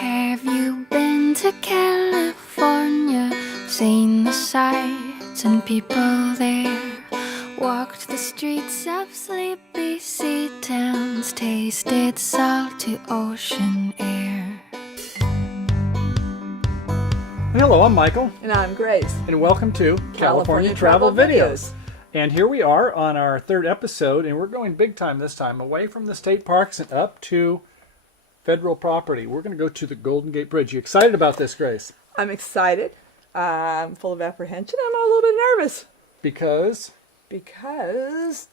Have you been to California? Seen the sights and people there? Walked the streets of sleepy sea towns, tasted salty ocean air. Hello, I'm Michael. And I'm Grace. And welcome to California Travel Videos. And here we are on our third episode, and we're going big time this time, away from the state parks and up to federal property. We're going to go to the Golden Gate Bridge. You excited about this, Grace? I'm excited. I'm full of apprehension. I'm a little bit nervous. Because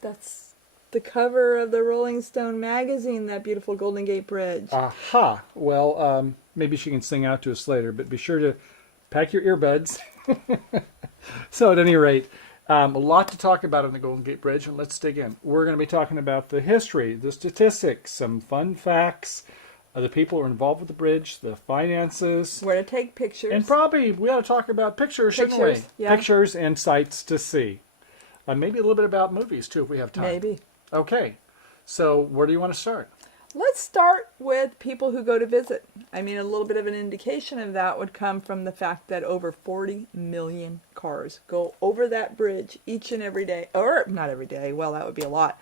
that's the cover of the Rolling Stone magazine, that beautiful Golden Gate Bridge. Aha. Well, maybe she can sing out to us later, but be sure to pack your earbuds. So at any rate, a lot to talk about on the Golden Gate Bridge, and let's dig in. We're going to be talking about the history, the statistics, some fun facts, the people who are involved with the bridge, the finances. Where to take pictures. And probably we ought to talk about pictures, shouldn't we? Yeah. Pictures and sights to see. Maybe a little bit about movies, too, if we have time. Maybe. Okay. So where do you want to start? Let's start with people who go to visit. I mean, a little bit of an indication of that would come from the fact that over 40 million cars go over that bridge each and every day. Or, not every day. Well, that would be a lot.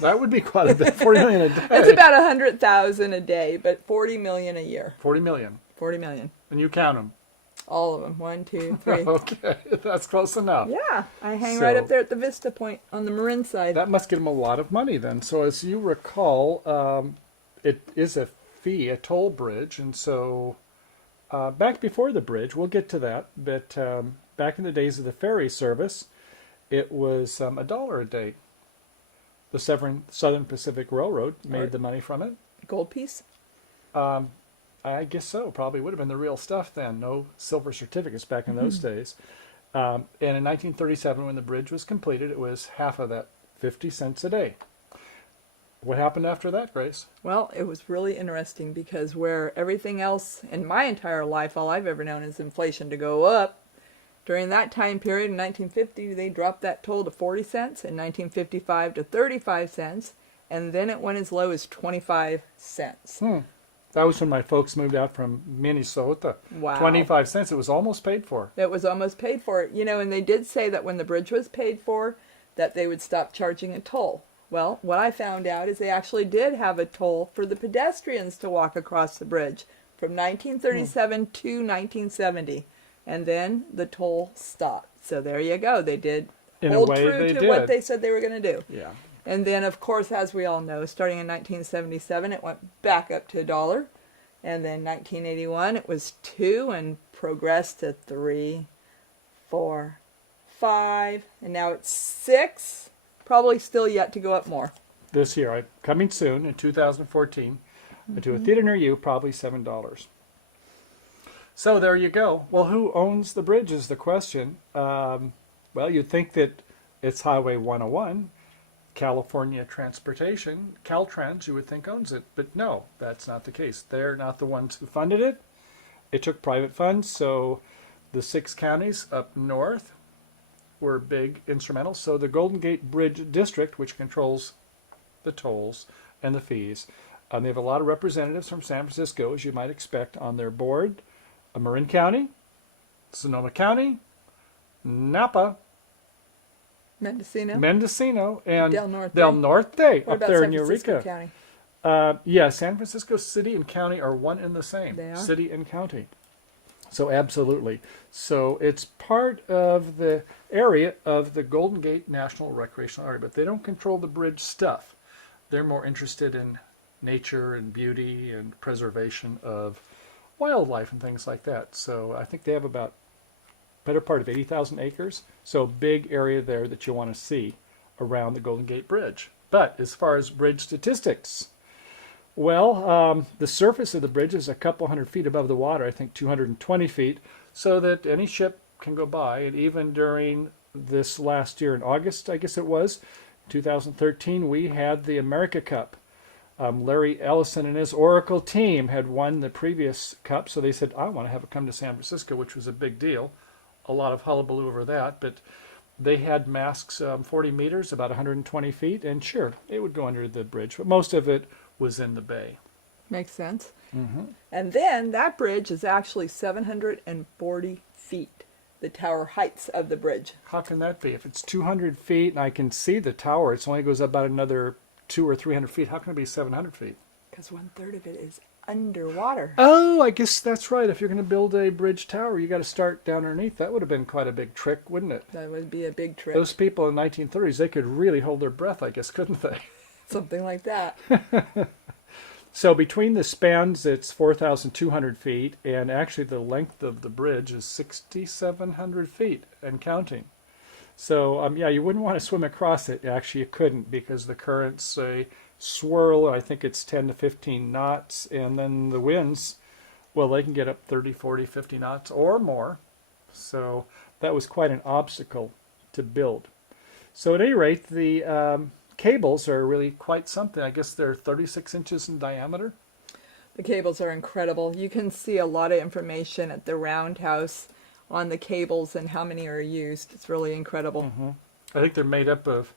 That would be quite a bit. 40 million a day. It's about 100,000 a day, but 40 million a year. 40 million. 40 million. And you count them. All of them. 1, 2, 3. Okay, that's close enough. Yeah, I hang right up there at the Vista Point on the Marin side. That must give them a lot of money then. So as you recall, it is a fee, a toll bridge. And so back before the bridge, we'll get to that, but back in the days of the ferry service, it was $1 a day. The Southern Pacific Railroad made the money from it. Gold piece? I guess so. Probably would have been the real stuff then. No silver certificates back in those days. And in 1937, when the bridge was completed, it was half of that, 50 cents a day. What happened after that, Grace? Well, it was really interesting because where everything else in my entire life, all I've ever known is inflation to go up, during that time period in 1950, they dropped that toll to 40 cents, in 1955 to 35 cents, and then it went as low as 25 cents. That was when my folks moved out from Minnesota. Wow. 25 cents. It was almost paid for. It was almost paid for. You know, and they did say that when the bridge was paid for, that they would stop charging a toll. Well, what I found out is they actually did have a toll for the pedestrians to walk across the bridge from 1937 to 1970. And then the toll stopped. So there you go. They did hold true to what they said they were going to do. Yeah. And then, of course, as we all know, starting in 1977, it went back up to $1. And then 1981, it was 2 and progressed to 3, 4, 5, and now it's 6. Probably still yet to go up more. This year, coming soon in 2014, to a theater near you, probably $7. So there you go. Well, who owns the bridge is the question. Well, you'd think that it's Highway 101. California Transportation, Caltrans, you would think owns it. But no, that's not the case. They're not the ones who funded it. It took private funds, so the 6 counties up north were big instrumental. So the Golden Gate Bridge District, which controls the tolls and the fees, they have a lot of representatives from San Francisco, as you might expect, on their board. Marin County, Sonoma County, Napa, Mendocino, and Del Norte up there in Eureka. County? Yeah, San Francisco City and County are one and the same. They are? City and county. So absolutely. So it's part of the area of the Golden Gate National Recreational Area, but they don't control the bridge stuff. They're more interested in nature and beauty and preservation of wildlife and things like that. So I think they have about better part of 80,000 acres. So big area there that you want to see around the Golden Gate Bridge. But as far as bridge statistics, well, the surface of the bridge is a couple hundred feet above the water, I think 220 feet, so that any ship can go by. And even during this last year in August, I guess it was, 2013, we had the America Cup. Larry Ellison and his Oracle team had won the previous cup, so they said, I want to have it come to San Francisco, which was a big deal. A lot of hullabaloo over that, but they had masks 40 meters, about 120 feet, and sure, it would go under the bridge, but most of it was in the bay. Makes sense. And then that bridge is actually 740 feet, the tower heights of the bridge. How can that be? If it's 200 feet and I can see the tower, it only goes up about another 200 or 300 feet. How can it be 700 feet? Because 1/3 of it is underwater. Oh, I guess that's right. If you're going to build a bridge tower, you got to start down underneath. That would have been quite a big trick, wouldn't it? That would be a big trick. Those people in the 1930s, they could really hold their breath, I guess, couldn't they? Something like that. So between the spans, it's 4,200 feet, and actually the length of the bridge is 6,700 feet and counting. So, yeah, you wouldn't want to swim across it. Actually, you couldn't because the currents swirl. I think it's 10 to 15 knots, and then the winds, well, they can get up 30, 40, 50 knots or more. So that was quite an obstacle to build. So at any rate, the cables are really quite something. I guess they're 36 inches in diameter. The cables are incredible. You can see a lot of information at the roundhouse on the cables and how many are used. It's really incredible. I think they're made up of,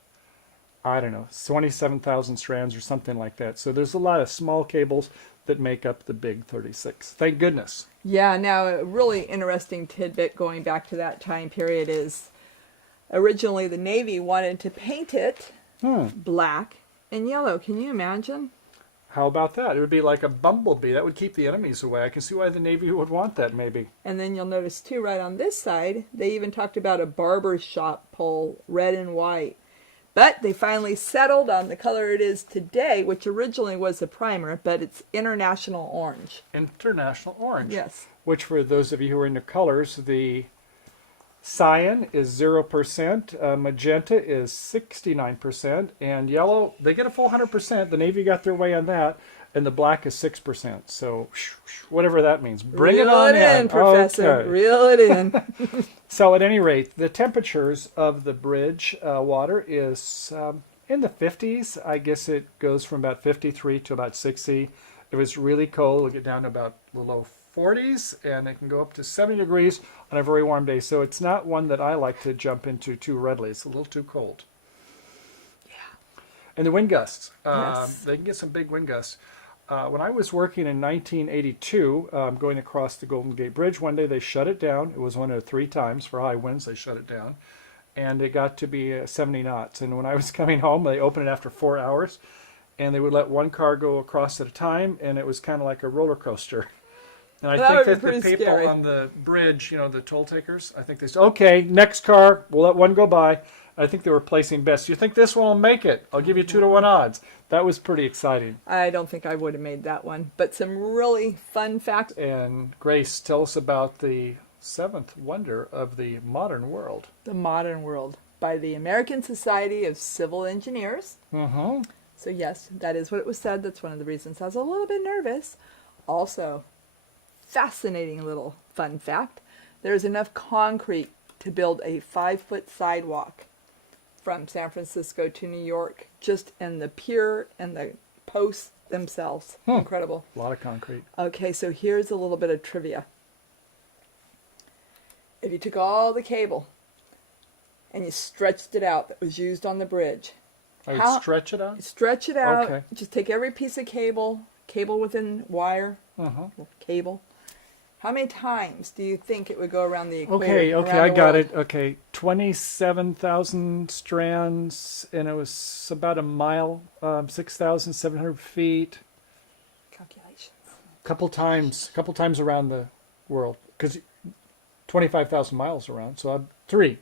I don't know, 27,000 strands or something like that. So there's a lot of small cables that make up the big 36. Thank goodness. Yeah, now a really interesting tidbit going back to that time period is originally the Navy wanted to paint it black and yellow. Can you imagine? How about that? It would be like a bumblebee. That would keep the enemies away. I can see why the Navy would want that, maybe. And then you'll notice, too, right on this side, they even talked about a barber shop pole, red and white. But they finally settled on the color it is today, which originally was a primer, but it's International Orange. International Orange. Yes. Which, for those of you who are into colors, the cyan is 0%, magenta is 69%, and yellow, they get a full 100%. The Navy got their way on that, and the black is 6%. So, whatever that means. Bring it on in, Professor. Okay. Reel it in. So, at any rate, the temperatures of the bridge water is in the 50s. I guess it goes from about 53 to about 60. If it's really cold, it'll get down to about the low 40s, and it can go up to 70 degrees on a very warm day. So it's not one that I like to jump into too readily. It's a little too cold. Yeah. And the wind gusts. Yes. They can get some big wind gusts. When I was working in 1982, going across the Golden Gate Bridge, one day they shut it down. It was one of 3 times for high winds they shut it down. And it got to be 70 knots. And when I was coming home, they opened it after 4 hours. And they would let one car go across at a time. And it was kind of like a roller coaster. And I think that the people scary. on the bridge, you know, the toll takers, I think they said, okay, next car, we'll let one go by. I think they were placing bets. You think this one will make it? I'll give you 2-to-1 odds. That was pretty exciting. I don't think I would have made that one. But some really fun facts. And Grace, tell us about the 7th wonder of the modern world. The Modern World by the American Society of Civil Engineers. Mm-hmm. So yes, that is what it was said. That's one of the reasons I was a little bit nervous. Also, fascinating little fun fact. There's enough concrete to build a 5-foot sidewalk from San Francisco to New York, just in the pier and the posts themselves. Incredible. A lot of concrete. Okay, so here's a little bit of trivia. If you took all the cable and you stretched it out that was used on the bridge. I would stretch it out? Stretch it out. Okay. Just take every piece of cable within wire, cable. How many times do you think it would go around the equator? Okay, I got it. Okay, 27,000 strands, and it was about a mile, 6,700 feet. Calculations. Couple times around the world, because 25,000 miles around. So three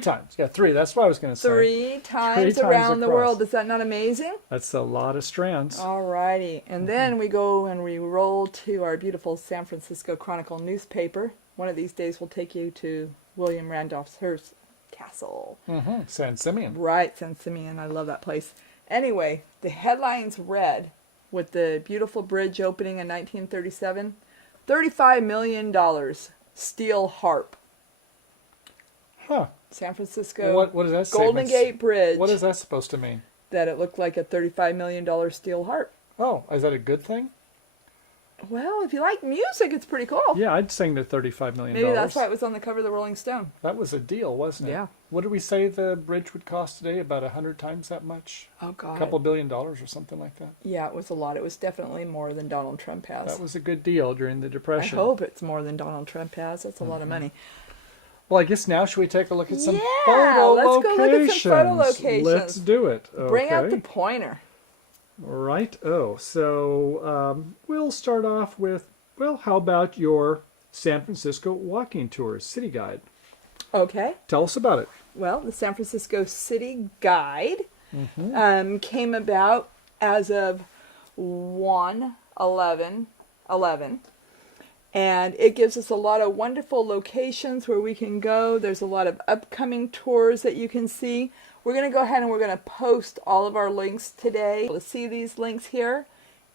times. Yeah, 3. That's what I was going to say. 3 times 3 times around the across. world. Is that not amazing? That's a lot of strands. Alrighty. And then we go and we roll to our beautiful San Francisco Chronicle newspaper. One of these days we'll take you to William Randolph Hearst's castle. San Simeon. Right, San Simeon. I love that place. Anyway, the headlines read, with the beautiful bridge opening in 1937, $35 million, steel harp. Huh. San Francisco What does that say? Golden Gate Bridge. What is that supposed to mean? That it looked like a $35 million steel harp. Oh, is that a good thing? Well, if you like music, it's pretty cool. Yeah, I'd sing the $35 million. Maybe that's why it was on the cover of the Rolling Stone. That was a deal, wasn't it? Yeah. What did we say the bridge would cost today? About 100 times that much? Oh, God. A couple $1 billion or something like that. Yeah, it was a lot. It was definitely more than Donald Trump has. That was a good deal during the I Depression. hope it's more than Donald Trump has. That's a lot of money. Well, I guess now should we take a look at some Yeah, photo let's locations? go look at some photo locations. Let's do it. Okay. Bring out the pointer. Right. Oh, so we'll start off with, well, how about your San Francisco walking tours, city guide? Okay. Tell us about it. Well, the San Francisco City Guide came about as of 1/11/11. And it gives us a lot of wonderful locations where we can go. There's a lot of upcoming tours that you can see. We're going to go ahead and we're going to post all of our links today. You'll see these links here.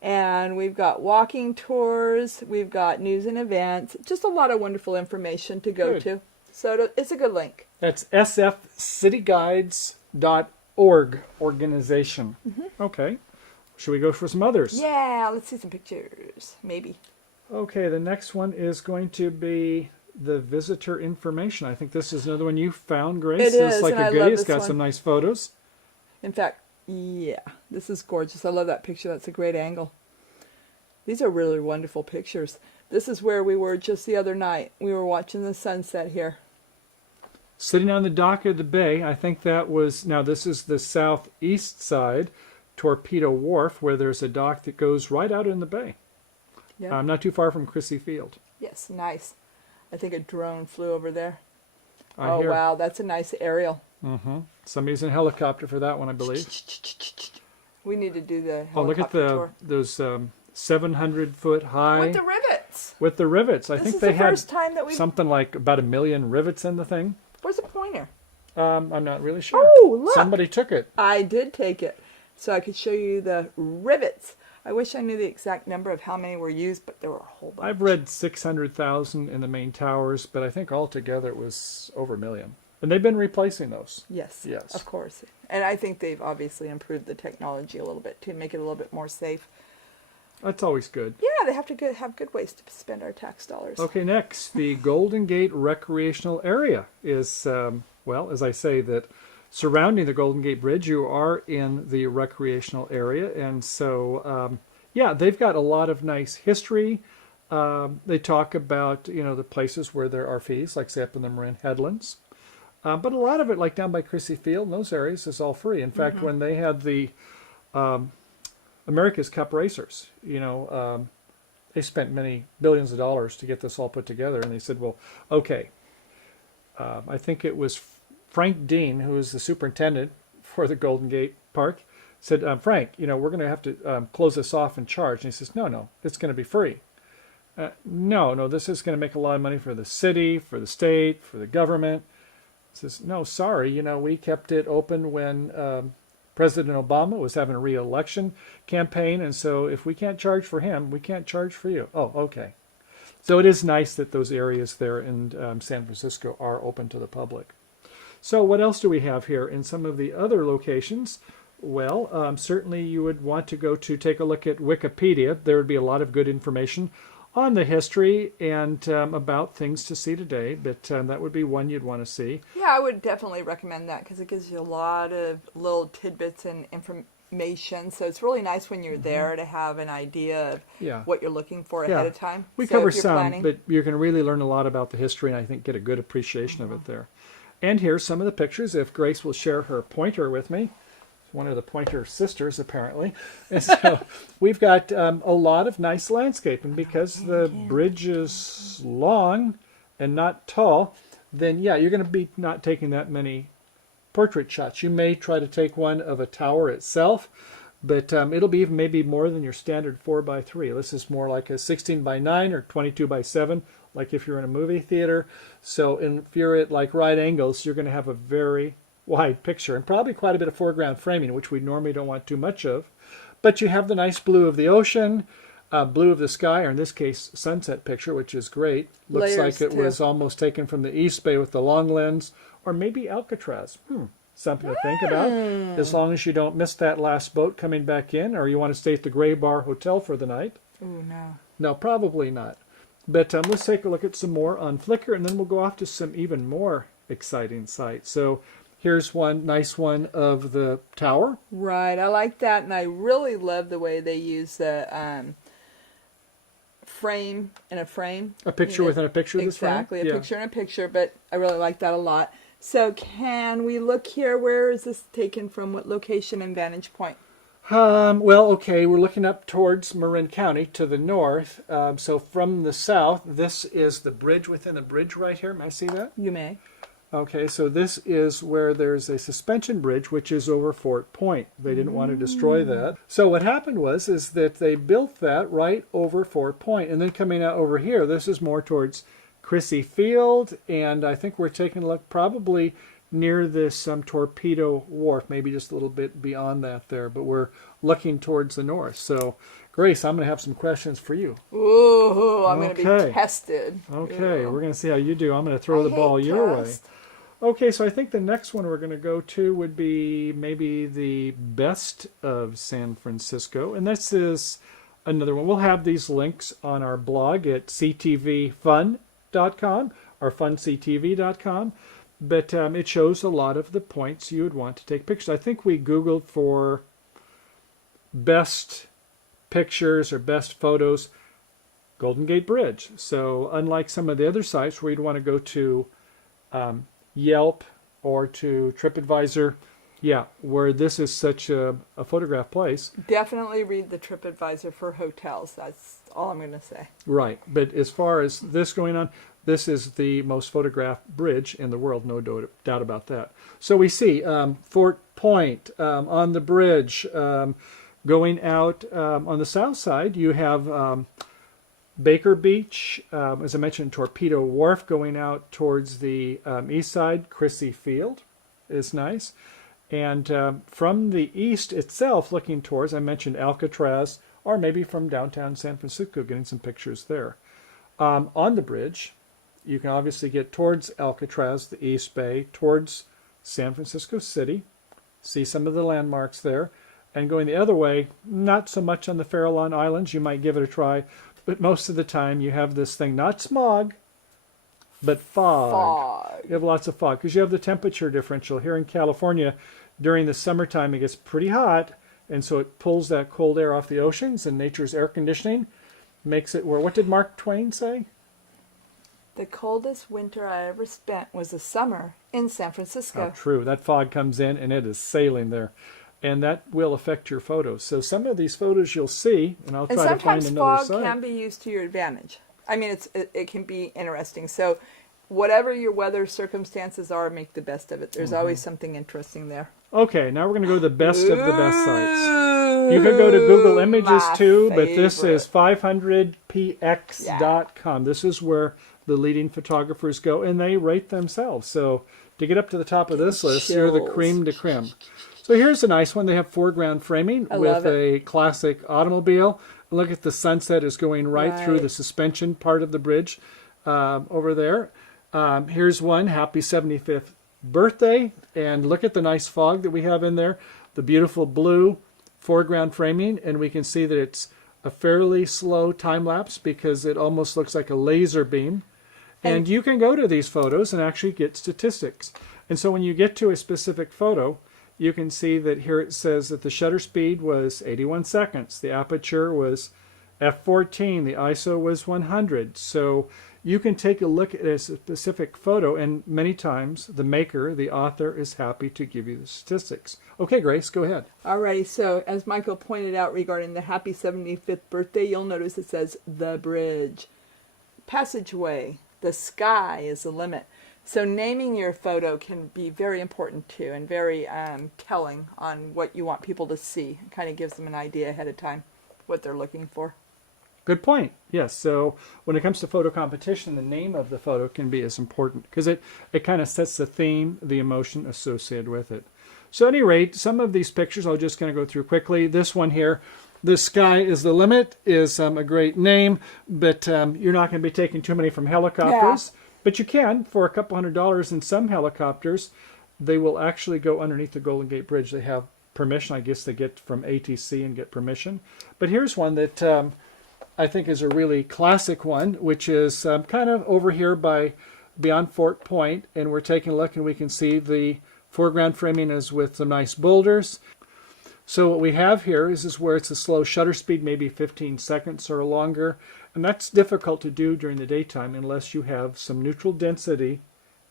And we've got walking tours. We've got news and events. Just a lot of wonderful information to go to. So it's a good link. That's sfcityguides.org organization. Okay. Should we go for some others? Yeah, let's see some pictures. Maybe. Okay, the next one is going to be the visitor information. I think this is another one you found, Grace. It is, It's like and a I goodie. love It's this got one. some nice photos. In fact, yeah, this is gorgeous. I love that picture. That's a great angle. These are really wonderful pictures. This is where we were just the other night. We were watching the sunset here. Sitting on the dock of the bay, I think that was, now this is the southeast side, Torpedo Wharf, where there's a dock that goes right out in the bay. Yeah. Not too far from Crissy Field. Yes, nice. I think a drone flew over there. I Oh, hear. wow, that's a nice aerial. Somebody's in a helicopter for that one, I believe. We need to do the Oh, look at helicopter tour. those 700-foot high With the rivets. with the rivets. I This think is they the had first time that we... something like about 1 million rivets in the thing. Where's the pointer? I'm not really sure. Oh, look. Somebody took it. I did take it, so I could show you the rivets. I wish I knew the exact number of how many were used, but there were a whole bunch. I've read 600,000 in the main towers, but I think altogether it was over 1 million. And they've been replacing those. Yes, Yes. of course. And I think they've obviously improved the technology a little bit to make it a little bit more safe. That's always good. Yeah, they have to have good ways to spend our tax dollars. Okay, next, the Golden Gate Recreational Area is, well, as I say, that surrounding the Golden Gate Bridge, you are in the recreational area. And so, yeah, they've got a lot of nice history. They talk about, you know, the places where there are fees, like say up in the Marin Headlands. But a lot of it, like down by Crissy Field, in those areas, is all free. In fact, when they had the America's Cup Racers, you know, they spent many billions of dollars to get this all put together. And they said, well, okay, I think it was Frank Dean, who is the superintendent for the Golden Gate Park, said, Frank, you know, we're going to have to close this off and charge. And he says, no, it's going to be free. No, this is going to make a lot of money for the city, for the state, for the government. He says, no, sorry, you know, we kept it open when President Obama was having a re-election campaign, and so if we can't charge for him, we can't charge for you. Oh, okay. So it is nice that those areas there in San Francisco are open to the public. So what else do we have here in some of the other locations? Well, certainly you would want to go to take a look at Wikipedia. There would be a lot of good information on the history and about things to see today, but that would be one you'd want to see. Yeah, I would definitely recommend that because it gives you a lot of little tidbits and information. So it's really nice when you're there to have an idea of what you're looking for ahead of time. We So cover if you're some, planning- but you can really learn a lot about the history and I think get a good appreciation of it there. And here's some of the pictures, if Grace will share her pointer with me. One of the Pointer sisters, apparently. And so we've got a lot of nice landscaping because the bridge is long and not tall. Then, yeah, you're going to be not taking that many portrait shots. You may try to take one of a tower itself, but it'll be even maybe more than your standard 4x3. This is more like a 16x9 or 22x7, like if you're in a movie theater. So if you're at like right angles, you're going to have a very wide picture and probably quite a bit of foreground framing, which we normally don't want too much of. But you have the nice blue of the ocean, blue of the sky, or in this case, sunset picture, which is great. Looks Layers, like it too. was almost taken from the East Bay with the long lens, or maybe Alcatraz. Something to think about. As long as you don't miss that last boat coming back in, or you want to stay at the Gray Bar Hotel for the night. Ooh, no. No, probably not. But let's take a look at some more on Flickr, and then we'll go off to some even more exciting sites. So here's one nice one of the tower. Right, I like that, and I really love the way they use the frame in a frame. A picture within a picture. Exactly, this frame? a picture in a picture, but I really like that a lot. So can we look here? Where is this taken from? What location and vantage point? Well, okay, we're looking up towards Marin County to the north. So from the south, this is the bridge within a bridge right here. May I see that? You may. Okay, so this is where there's a suspension bridge, which is over Fort Point. They didn't want to destroy that. So what happened is that they built that right over Fort Point, and then coming out over here, this is more towards Crissy Field, and I think we're taking a look probably near this Torpedo Wharf, maybe just a little bit beyond that there, but we're looking towards the north. So, Grace, I'm going to have some questions for you. Ooh, I'm going to be tested. Okay, Ooh. we're going to see how you do. I'm going to throw the ball your way. Okay, so I think the next one we're going to go to would be maybe the best of San Francisco, and this is another one. We'll have these links on our blog at ctvfun.com or functv.com. But it shows a lot of the points you would want to take pictures. I think we Googled for best pictures or best photos, Golden Gate Bridge. So unlike some of the other sites where you'd want to go to Yelp or to TripAdvisor, where this is such a photograph place. Definitely read the TripAdvisor for hotels. That's all I'm going to say. Right. But as far as this going on, this is the most photographed bridge in the world, no doubt about that. So we see Fort Point on the bridge. Going out on the south side, you have Baker Beach, as I mentioned, Torpedo Wharf going out towards the east side. Crissy Field is nice. And from the east itself, looking towards, I mentioned Alcatraz, or maybe from downtown San Francisco, getting some pictures there. On the bridge, you can obviously get towards Alcatraz, the East Bay, towards San Francisco City, see some of the landmarks there. And going the other way, not so much on the Farallon Islands. You might give it a try, but most of the time you have this thing, not smog, but fog. You have lots of fog because you have the temperature differential. Here in California, during the summertime, it gets pretty hot, and so it pulls that cold air off the oceans, and nature's air conditioning makes it where, what did Mark Twain say? The coldest winter I ever spent was a summer in San Francisco. Oh, true. That fog comes in and it is sailing there. And that will affect your photos. So some of these photos you'll see, and I'll try to find another site. Sometimes fog can be used to your advantage. I mean, it can be interesting. So whatever your weather circumstances are, make the best of it. There's always something interesting there. Okay, now we're going to go to the best of the best sites. You could go to Google Images too, but this is 500px.com. This is where the leading photographers go, and they rate themselves. So to get up to the top of this list, you're the creme de creme. So here's a nice one. They have foreground framing with a classic automobile. Look at the sunset is going right through the suspension part of the bridge over there. Here's one, happy 75th birthday. And look at the nice fog that we have in there. The beautiful blue foreground framing. And we can see that it's a fairly slow time lapse because it almost looks like a laser beam. And you can go to these photos and actually get statistics. And so when you get to a specific photo, you can see that here it says that the shutter speed was 81 seconds. The aperture was f14. The ISO was 100. So you can take a look at a specific photo, and many times the maker, the author, is happy to give you the statistics. Okay, Grace, go ahead. Alrighty, so as Michael pointed out regarding the happy 75th birthday, you'll notice it says the bridge, passageway, the sky is the limit. So naming your photo can be very important too, and very telling on what you want people to see. It kind of gives them an idea ahead of time what they're looking for. Good point. Yes. So when it comes to photo competition, the name of the photo can be as important because it kind of sets the theme, the emotion associated with it. So at any rate, some of these pictures I'm just going to go through quickly. This one here, the sky is the limit, is a great name, but you're not going to be taking too many from helicopters. Yeah. But you can, for a couple $100 in some helicopters, they will actually go underneath the Golden Gate Bridge. They have permission. I guess they get from ATC and get permission. But here's one that I think, is a really classic one, which is kind of over here by beyond Fort Point, and we're taking a look and we can see the foreground framing is with some nice boulders. So what we have here is where it's a slow shutter speed, maybe 15 seconds or longer, and that's difficult to do during the daytime unless you have some neutral density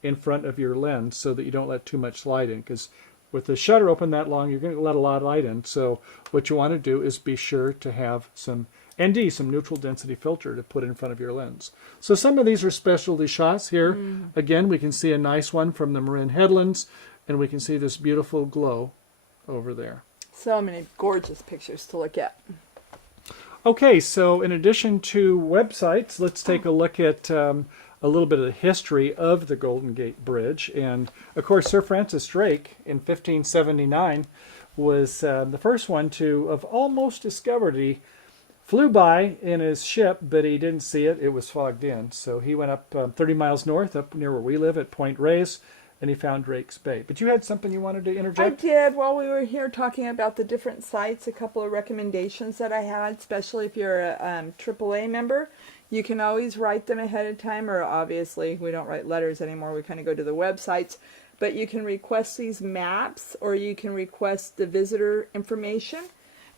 in front of your lens so that you don't let too much light in, because with the shutter open that long, you're going to let a lot of light in. So what you want to do is be sure to have some ND, some neutral density filter to put in front of your lens. So some of these are specialty shots here. Again, we can see a nice one from the Marin Headlands, and we can see this beautiful glow over there. So many gorgeous pictures to look at. Okay, so in addition to websites, let's take a look at a little bit of the history of the Golden Gate Bridge. And of course, Sir Francis Drake in 1579 was the first one to have almost discovered it. He flew by in his ship, but he didn't see it. It was fogged in. So he went up 30 miles north, up near where we live at Point Reyes, and he found Drake's Bay. But you had something you wanted to interject? I did. While we were here talking about the different sites, a couple of recommendations that I had, especially if you're a AAA member. You can always write them ahead of time, or obviously we don't write letters anymore. We kind of go to the websites. But you can request these maps, or you can request the visitor information.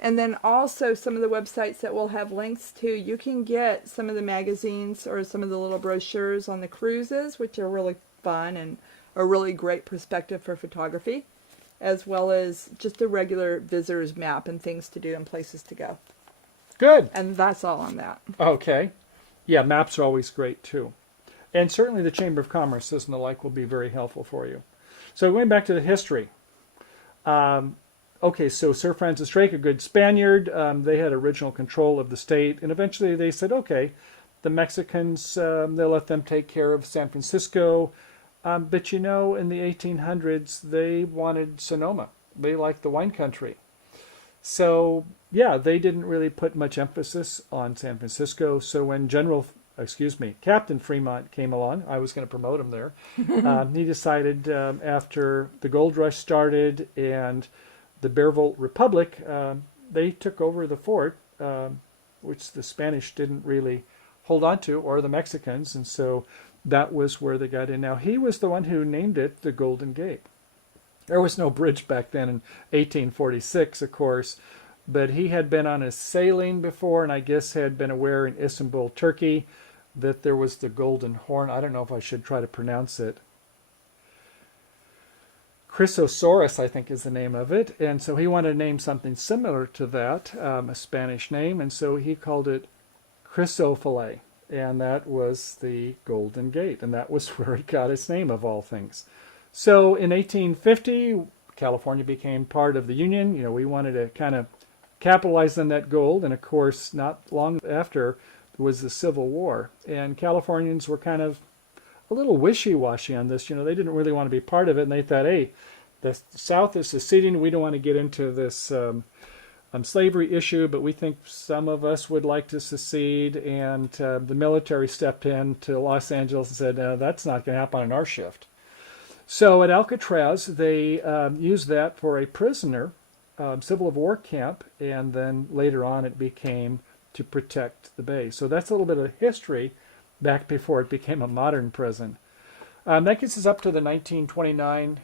And then also some of the websites that will have links to, you can get some of the magazines or some of the little brochures on the cruises, which are really fun and a really great perspective for photography, as well as just a regular visitor's map and things to do and places to go. Good. And that's all on that. Okay. Yeah, maps are always great too. And certainly the Chamber of Commerce and the like will be very helpful for you. So going back to the history. Okay, so Sir Francis Drake, a good Spaniard, they had original control of the state, and eventually they said, okay, the Mexicans, they'll let them take care of San Francisco, but you know, in the 1800s, they wanted Sonoma. They liked the wine country. So, yeah, they didn't really put much emphasis on San Francisco, so when Captain Fremont came along, I was going to promote him there, he decided after the gold rush started and the Bearville Republic, they took over the fort, which the Spanish didn't really hold on to, or the Mexicans, and so that was where they got in. Now, he was the one who named it the Golden Gate. There was no bridge back then in 1846, of course, but he had been on a sailing before, and I guess had been aware in Istanbul, Turkey, that there was the Golden Horn. I don't know if I should try to pronounce it. Chrysosaurus, I think, is the name of it, and so he wanted to name something similar to that, a Spanish name, and so he called it Chrysophile, and that was the Golden Gate, and that was where it got its name, of all things. So in 1850, California became part of the Union. You know, we wanted to kind of capitalize on that gold, and of course, not long after was the Civil War, and Californians were kind of a little wishy-washy on this. You know, they didn't really want to be part of it, and they thought, hey, the South is seceding. We don't want to get into this slavery issue, but we think some of us would like to secede, and the military stepped in to Los Angeles and said, that's not going to happen on our shift. So at Alcatraz, they used that for a prisoner Civil War camp, and then later on it became to protect the bay. So that's a little bit of history back before it became a modern prison. That gets us up to the 1929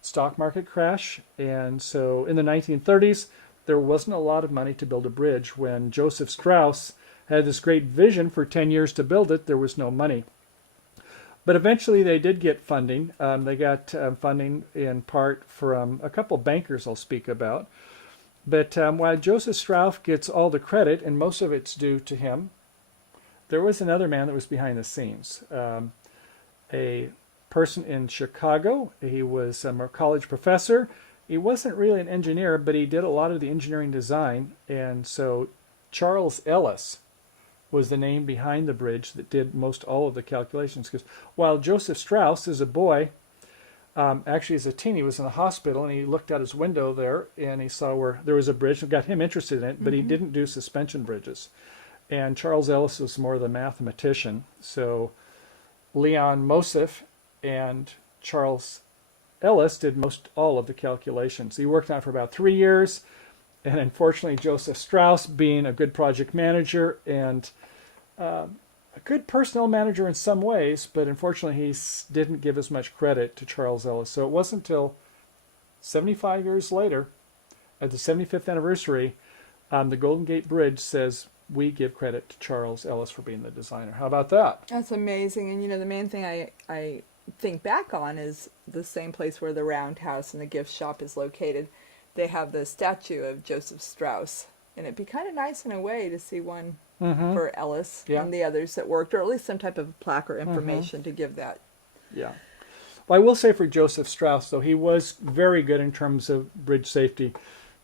stock market crash. And so in the 1930s, there wasn't a lot of money to build a bridge. When Joseph Strauss had this great vision for 10 years to build it, there was no money. But eventually they did get funding. They got funding in part from a couple bankers I'll speak about. But while Joseph Strauss gets all the credit, and most of it's due to him, there was another man that was behind the scenes. A person in Chicago. He was a college professor. He wasn't really an engineer, but he did a lot of the engineering design. And so Charles Ellis was the name behind the bridge that did most all of the calculations. Because while Joseph Strauss, as a boy, actually as a teen, he was in the hospital, and he looked out his window there, and he saw where there was a bridge and got him interested in it, but he didn't do suspension bridges. And Charles Ellis was more the mathematician. So Leon Mosif and Charles Ellis did most all of the calculations. He worked on it for about 3 years, And unfortunately, Joseph Strauss, being a good project manager and a good personnel manager in some ways, but unfortunately he didn't give as much credit to Charles Ellis. So it wasn't until 75 years later, at the 75th anniversary, the Golden Gate Bridge says, we give credit to Charles Ellis for being the designer. How about that? That's amazing. And, you know, the main thing I think back on is the same place where the Roundhouse and the gift shop is located. They have the statue of Joseph Strauss. And it'd be kind of nice in a way to see one for Ellis and the others that worked, or at least some type of plaque or information to give that. Yeah. Well, I will say for Joseph Strauss, though, he was very good in terms of bridge safety.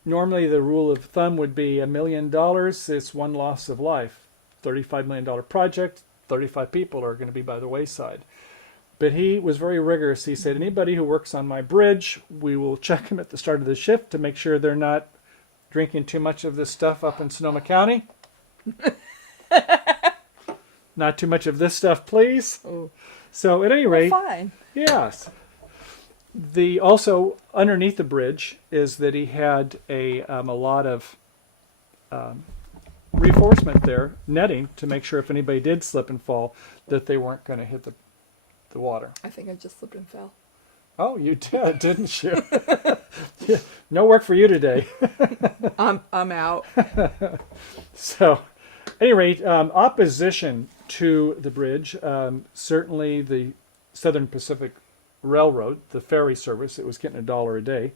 Normally, the rule of thumb would be $1 million. It's one loss of life. $35 million project, 35 people are going to be by the wayside. But he was very rigorous. He said, anybody who works on my bridge, we will check them at the start of the shift to make sure they're not drinking too much of this stuff up in Sonoma County. Not too much of this stuff, please. Oh. So at any rate, fine. Yes. Also underneath the bridge is that he had a lot of reinforcement there, netting, to make sure if anybody did slip and fall, that they weren't going to hit the water. I think I just slipped and fell. Oh, you did, didn't you? Yeah, no work for you today. I'm out. So, at any rate, opposition to the bridge, certainly the Southern Pacific Railroad, the ferry service, it was getting $1 a day.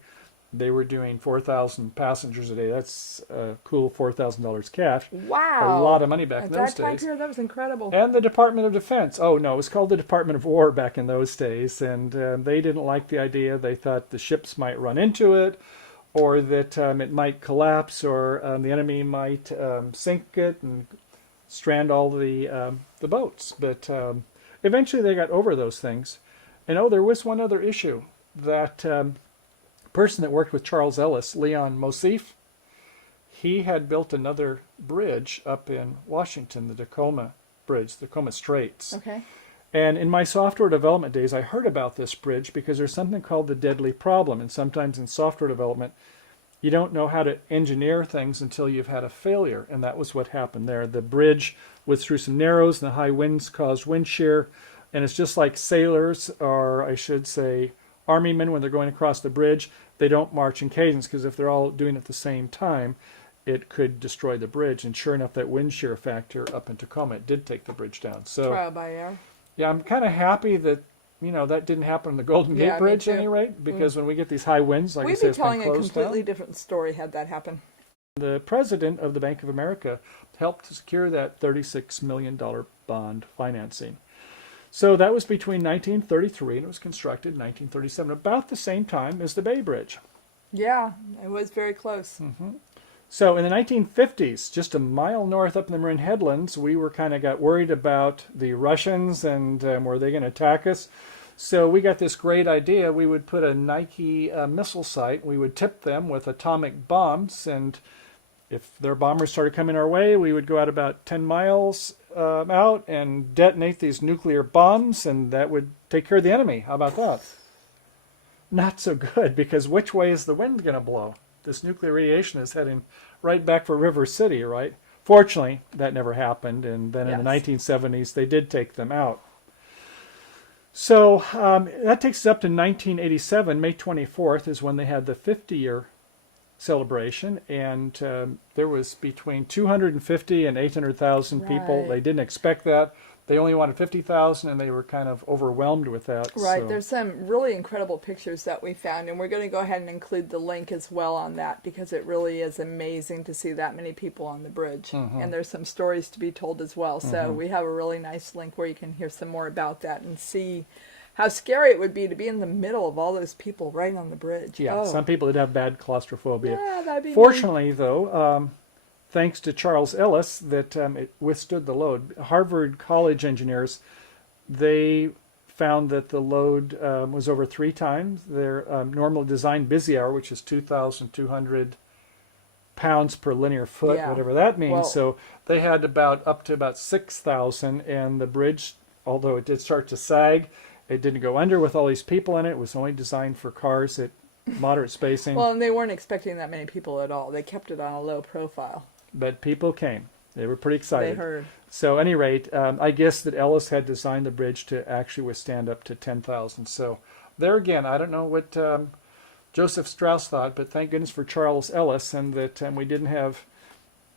They were doing 4,000 passengers a day. That's a cool $4,000 cash. Wow. A lot of money back in those that time days. period, that was incredible. And the Department of Defense. Oh, no, it was called the Department of War back in those days. And they didn't like the idea. They thought the ships might run into it, or that it might collapse, or the enemy might sink it and strand all the boats. But eventually they got over those things. And there was one other issue. That person that worked with Charles Ellis, Leon Mosif, he had built another bridge up in Washington, the Tacoma Bridge, the Tacoma Straits. Okay. And in my software development days, I heard about this bridge because there's something called the deadly problem. And sometimes in software development, you don't know how to engineer things until you've had a failure. And that was what happened there. The bridge was through some narrows, and the high winds caused wind shear. And it's just like sailors, or I should say army men, when they're going across the bridge, they don't march in cadence, because if they're all doing it at the same time, it could destroy the bridge. And sure enough, that wind shear factor up in Tacoma, it did take the bridge down. So trial by error. Yeah, I'm kind of happy that that didn't happen on the Golden Gate Bridge at any rate, because when we get these high winds, like I say, it's been closed down. We'd be telling a completely different story had that happened. The president of the Bank of America helped to secure that $36 million bond financing. So that was between 1933, and it was constructed in 1937, about the same time as the Bay Bridge. Yeah, it was very close. Mm-hmm. So in the 1950s, just a mile north up in the Marin Headlands, we were kind of got worried about the Russians and were they going to attack us. So we got this great idea. We would put a Nike missile site. We would tip them with atomic bombs, and if their bombers started coming our way, we would go out about 10 miles out and detonate these nuclear bombs, and that would take care of the enemy. How about that? Not so good, because which way is the wind going to blow? This nuclear radiation is heading right back for River City, right? Fortunately, that never happened, and then in the 1970s, they did take them out. So that takes us up to 1987. May 24th is when they had the 50-year celebration, and there was between 250 and 800,000 people. They didn't expect that. They only wanted 50,000, and they were kind of overwhelmed with that. Right. So. There's some really incredible pictures that we found, and we're going to go ahead and include the link as well on that, because it really is amazing to see that many people on the bridge. Mm-hmm. And there's some stories to be told as well. So we have a really nice link where you can hear some more about that and see how scary it would be to be in the middle of all those people right on the bridge. Yeah, some people would have bad claustrophobia. Yeah, that'd be Fortunately, though, thanks to Charles Ellis, that it withstood the load. Harvard College engineers, they found that the load was over 3 times their normal design busy hour, which is 2,200 pounds per linear foot, whatever that means. Well, so they had up to about 6,000, and the bridge, although it did start to sag, it didn't go under with all these people in it. It was only designed for cars. It moderate spacing. Well, and they weren't expecting that many people at all. They kept it on a low profile. But people came. They were pretty excited. They heard. So at any rate, I guess that Ellis had designed the bridge to actually withstand up to 10,000. So there again, I don't know what Joseph Strauss thought, but thank goodness for Charles Ellis, and that we didn't have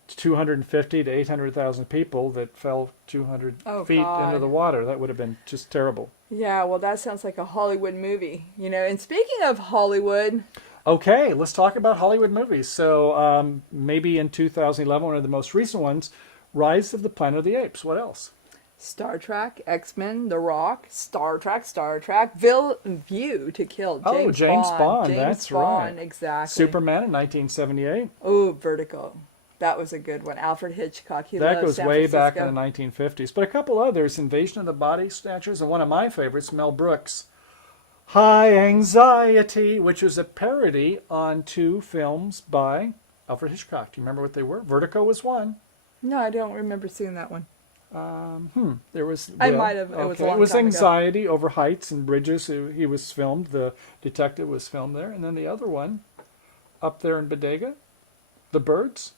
250 to 800,000 people that fell 200 feet into the water. That would have been just terrible. Yeah, well, that sounds like a Hollywood movie, you know. And speaking of Hollywood... Okay, let's talk about Hollywood movies. So maybe in 2011, one of the most recent ones, Rise of the Planet of the Apes. What else? Star Trek, X-Men, The Rock, Star Trek, View to Kill, James Bond. That's Bond, right. Exactly. Superman in 1978. Oh, Vertigo. That was a good one. Alfred Hitchcock. That goes way back in the 1950s. But a couple others, Invasion of the Body Snatchers, and one of my favorites, Mel Brooks' High Anxiety, which was a parody on two films by Alfred Hitchcock. Do you remember what they were? Vertigo was one. No, I don't remember seeing that one. There was. I might have. It was a long It was time Anxiety over heights and bridges. He was filmed. The detective was filmed there, and then the other one, up there in Bodega, The Birds.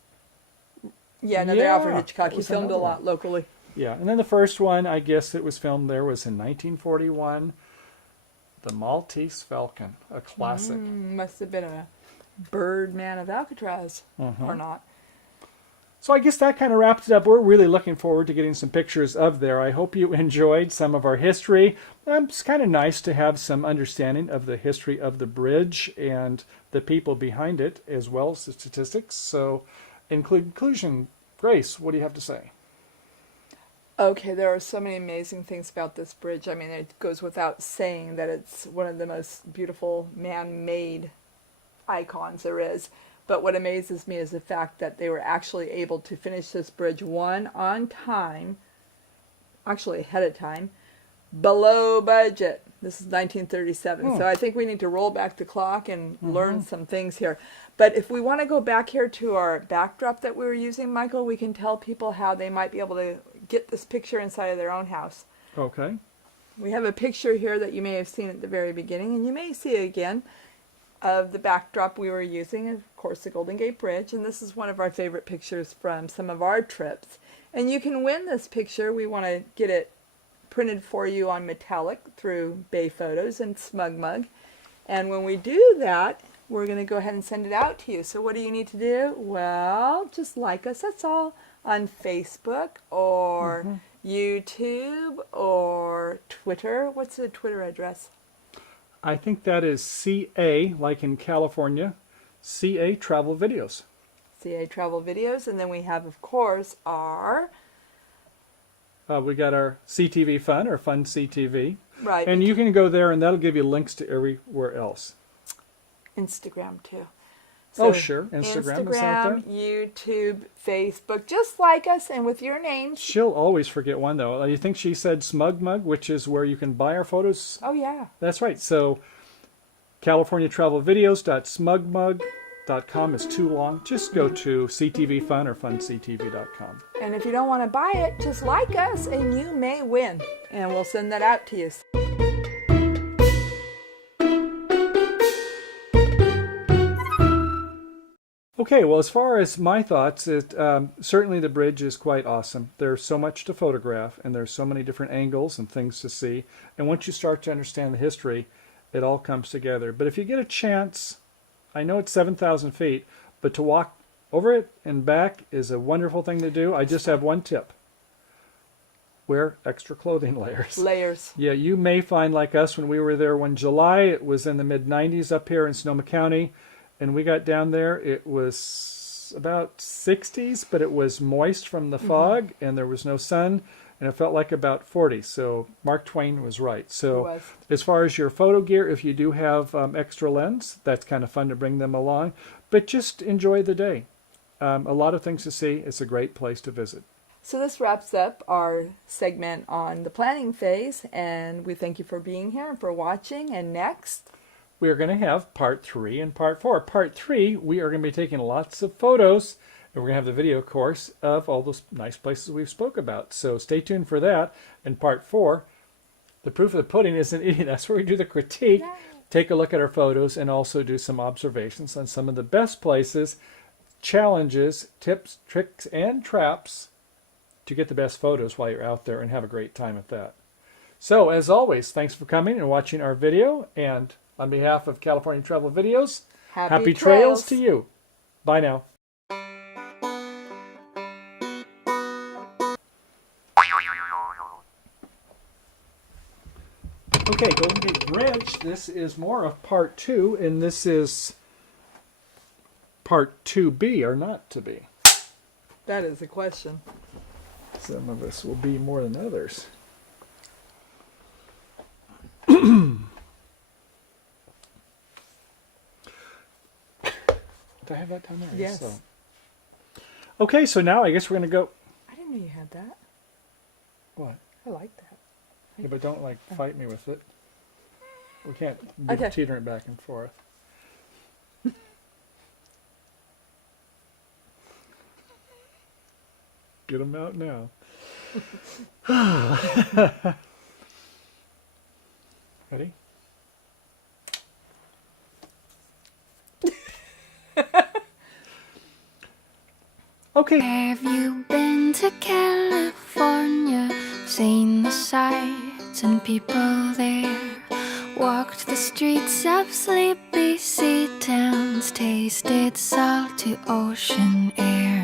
Yeah, another Alfred Hitchcock. He filmed a lot locally. Yeah, and then the first one, I guess it was filmed there, was in 1941. The Maltese Falcon, a classic. Must have been a Birdman of Alcatraz, or not. So I guess that kind of wraps it up. We're really looking forward to getting some pictures of there. I hope you enjoyed some of our history. It's kind of nice to have some understanding of the history of the bridge and the people behind it, as well as the statistics. So in conclusion, Grace, what do you have to say? Okay, there are so many amazing things about this bridge. I mean, it goes without saying that it's one of the most beautiful man-made icons there is. But what amazes me is the fact that they were actually able to finish this bridge, one, on time, actually ahead of time, below budget. This is 1937. So I think we need to roll back the clock and learn some things here. But if we want to go back here to our backdrop that we were using, Michael, we can tell people how they might be able to get this picture inside of their own house. Okay. We have a picture here that you may have seen at the very beginning, and you may see it again, of the backdrop we were using, of course, the Golden Gate Bridge. And this is one of our favorite pictures from some of our trips. And you can win this picture. We want to get it printed for you on metallic through Bay Photos and SmugMug. And when we do that, we're going to go ahead and send it out to you. So what do you need to do? Well, just like us, that's all, on Facebook or YouTube or Twitter. What's the Twitter address? I think that is CA, like in California, CA Travel Videos. CA Travel Videos. And then we have, of course, our... we got our cTv Fun, or Fun cTV. Right. And you can go there, and that'll give you links to everywhere else. Instagram, too. So sure. Instagram is out there. YouTube, Facebook, just like us, and with your names. She'll always forget one, though. You think she said SmugMug, which is where you can buy our photos? Oh, yeah. That's right. So CaliforniaTravelVideos.smugmug.com is too long. Just go to cTv Fun or functv.com. And if you don't want to buy it, just like us, and you may win. And we'll send that out to you. Okay, well, as far as my thoughts, certainly the bridge is quite awesome. There's so much to photograph, and there's so many different angles and things to see. And once you start to understand the history, it all comes together. But if you get a chance, I know it's 7,000 feet, but to walk over it and back is a wonderful thing to do. I just have one tip. Wear extra clothing layers. Layers. Yeah, you may find, like us, when we were there one July, it was in the mid-90s up here in Sonoma County. And we got down there, it was about 60s, but it was moist from the fog, and there was no sun, and it felt like about 40. So Mark Twain was right. So as far as your photo gear, if you do have extra lens, that's kind of fun to bring them along. But just enjoy the day. A lot of things to see. It's a great place to visit. So this wraps up our segment on the planning phase, and we thank you for being here and for watching. And next... we are going to have part 3 and part 4. Part 3, we are going to be taking lots of photos, and we're going to have the video course of all those nice places we've spoke about. So stay tuned for that. And part 4, the proof of the pudding isn't eating. That's where we do the critique. take a look at our photos, and also do some observations on some of the best places, challenges, tips, tricks, and traps to get the best photos while you're out there and have a great time at that. So, as always, thanks for coming and watching our video. And on behalf of California Travel Videos, happy trails to you. Bye now. Okay, Golden Gate Bridge. This is more of part 2, and this is part 2B, or not to be. That is a question. Some of us will be more than others. Do I have that down there? Yes. So. Okay, so now I guess we're going to go... I didn't know you had that. What? I like that. Yeah, but don't, like, fight me with it. We can't be Okay. teetering back and forth. Get them out now. Ready? Okay. Have you been to California? Seen the sights and people there? Walked the streets of sleepy sea towns? Tasted salty ocean air?